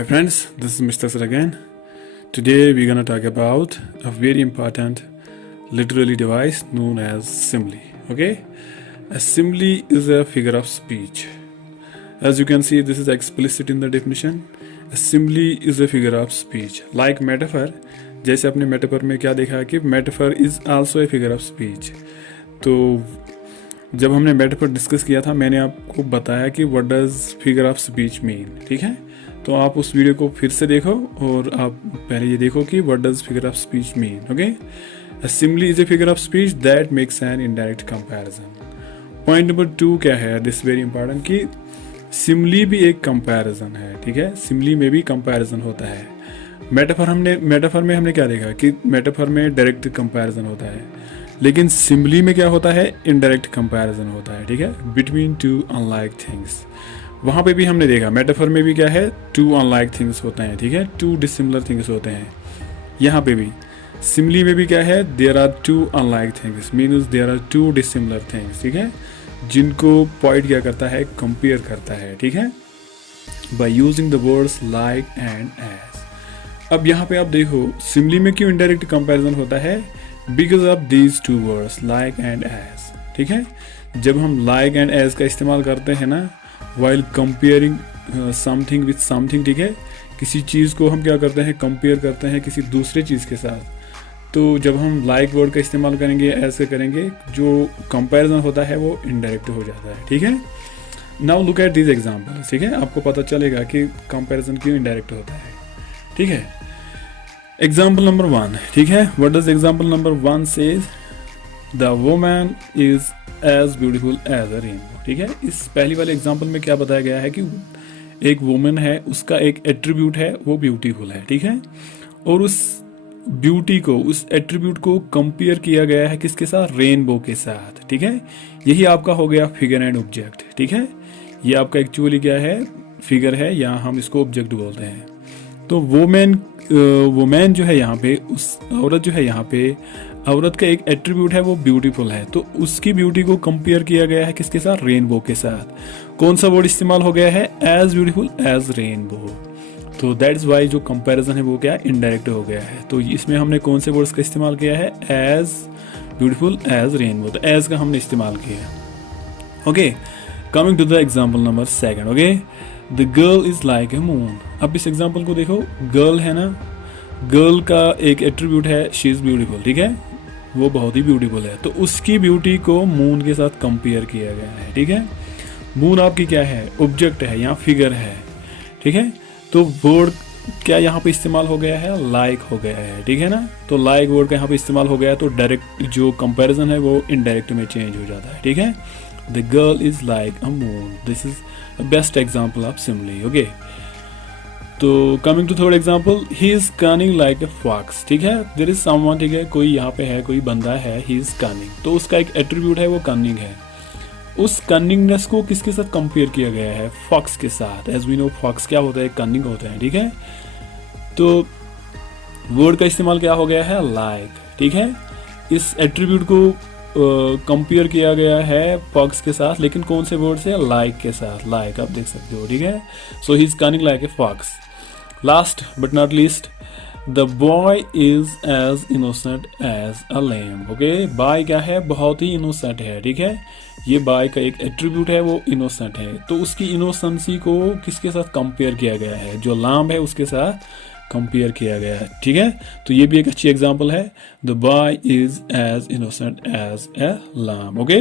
Hi friends, this is Mr. Sir again. Today we're gonna talk about a very important literary device known as simile. Okay, a simile is a figure of speech. As you can see, this is explicit in the definition. A simile is a figure of speech. Like metaphor, जैसे अपने metaphor में क्या देखा कि metaphor is also a figure of speech. तो जब हमने metaphor discuss किया था मैंने आपको बताया कि what does figure of speech mean. ठीक है, तो आप उस वीडियो को फिर से देखो और आप पहले ये देखो कि what does figure of speech mean. Okay, a simply is a figure of speech that makes an indirect comparison. Point number 2 क्या है, दिस वेरी इंपॉर्टेंट, कि सिम्बली भी एक कंपैरिजन है. ठीक है, सिम्बली में भी कंपैरिजन होता है. मेटाफर में हमने क्या देखा कि मेटाफर में डायरेक्ट कंपैरिजन होता है, लेकिन सिम्बली में क्या होता है, इनडायरेक्ट कंपैरिजन होता है. ठीक है, बिटवीन टू अनलाइक थिंग्स. वहाँ पे भी हमने देखा मेटाफर में भी क्या है, टू अनलाइक थिंग्स होते हैं. ठीक है, टू डिसिमिलर थिंग्स होते हैं. यहाँ पे भी सिम्बली में भी क्या है, there are two unlike things means there are two dissimilar things. ठीक है, जिनको पॉइंट क्या करता है, कंपेयर करता है. ठीक है, by using the words like and as. अब यहाँ पे आप देखो सिम्बली में क्यों इनडायरेक्ट कंपैरिजन होता है, because of these two words like and as. ठीक है, जब हम लाइक एंड एज का इस्तेमाल करते हैं ना while comparing something with something. ठीक है, किसी चीज़ को हम क्या करते हैं, कंपेयर करते हैं किसी दूसरे चीज़ के साथ. तो जब हम लाइक वर्ड का इस्तेमाल करेंगे, एज का करेंगे, जो कंपैरिजन होता है वो इनडायरेक्ट हो जाता है. ठीक है, now look at this example. ठीक है, आपको पता चलेगा कि कंपैरिजन क्यों इनडायरेक्ट होता है. ठीक है, एग्जाम्पल नंबर 1. ठीक है, what does example number 1 says, the woman is as beautiful as a rainbow. ठीक है, इस पहली वाले एग्जाम्पल में क्या बताया गया है कि एक वुमन है, उसका एक एट्रीब्यूट है, वो ब्यूटीफुल है. ठीक है, और उस ब्यूटी को, उस एट्रीब्यूट को कंपेयर किया गया है किसके साथ, रेनबो के साथ. ठीक है, यही आपका हो गया फिगर एंड ऑब्जेक्ट. ठीक है, ये आपका एक्चुअली क्या है, फिगर है, या हम इसको ऑब्जेक्ट बोलते हैं. तो वुमेन जो है यहाँ पे, उस औरत जो है यहाँ पे, औरत का एक एट्रीब्यूट है वो ब्यूटीफुल है, तो उसकी ब्यूटी को कंपेयर किया गया है किसके साथ, रेनबो के साथ. कौन सा वर्ड इस्तेमाल हो गया है, एज ब्यूटीफुल एज रेनबो. तो दैट इज वाई जो कंपैरिजन है वो क्या, इनडायरेक्ट हो गया है. तो इसमें हमने कौन से वर्ड्स का इस्तेमाल किया है, एज ब्यूटीफुल एज रेनबो, तो एज का हमने इस्तेमाल किया. Okay, coming to the example number 2. Okay, the girl is like a moon. अब इस एग्जाम्पल को देखो, गर्ल है ना, गर्ल का एक एट्रीब्यूट है शी इज ब्यूटीफुल. ठीक है, वो बहुत ही ब्यूटीफुल है, तो उसकी ब्यूटी को मून के साथ कंपेयर किया गया है. ठीक है, मून आपकी क्या है, ऑब्जेक्ट है या फिगर है. ठीक है, तो वर्ड क्या यहाँ पे इस्तेमाल हो गया है, लाइक हो गया है. ठीक है ना, तो लाइक वर्ड का यहाँ पे इस्तेमाल हो गया है, तो डायरेक्ट जो कंपैरिजन है वो इनडायरेक्ट में चेंज हो जाता है. ठीक है, the girl is like a moon. This is best example of simile. Okay, तो coming to third example, he is cunning like a fox. ठीक है, देयर इज समवन. ठीक है, कोई यहाँ पे है, कोई बंदा है, ही इज कनिंग, तो उसका एक एट्रीब्यूट है वो कनिंग है. उस कनिंगनेस को किसके साथ कंपेयर किया गया है, फॉक्स के साथ. एज वी नो फॉक्स क्या होता है, कनिंग होता है. ठीक है, तो वर्ड का इस्तेमाल क्या हो गया है, लाइक. ठीक है, इस एट्रीब्यूट को कंपेयर किया गया है फॉक्स के साथ, लेकिन कौन से वर्ड से, लाइक के साथ. लाइक आप देख सकते हो. ठीक है, so he is cunning like a fox. Last but not least, the boy is as innocent as a lamb. Okay, boy क्या है, बहुत ही इनोसेंट है. ठीक है, ये बॉय का एक एट्रीब्यूट है, वो इनोसेंट है, तो उसकी इनोसेंसी को किसके साथ कंपेयर किया गया है, जो लैम्ब है उसके साथ कंपेयर किया गया है. ठीक है, तो ये भी एक अच्छी एग्जांपल है, the boy is as innocent as a lamb. Okay,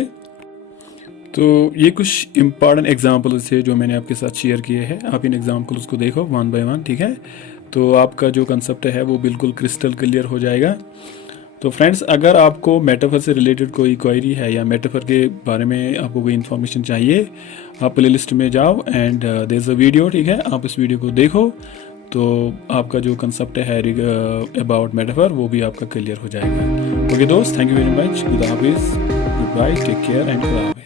तो ये कुछ इंपॉर्टेंट एग्जांपल्स थे जो मैंने आपके साथ शेयर किए हैं. आप इन एग्जांपल्स को देखो वन बाय वन. ठीक है, तो आपका जो कंसेप्ट है वो बिल्कुल क्रिस्टल क्लियर हो जाएगा. तो फ्रेंड्स, अगर आपको मेटाफर से रिलेटेड कोई क्वेरी है या मेटाफर के बारे में आपको कोई इन्फॉर्मेशन चाहिए, आप प्लेलिस्ट में जाओ and there is a video. ठीक है, आप इस वीडियो को देखो, तो आपका जो कंसेप्ट है अबाउट मेटाफर वो भी आपका क्लियर हो जाएगा. ओके दोस्त, थैंक यू वेरी मच. खुदा हाफिज़, good bye, take care and खुदा हाफिज़.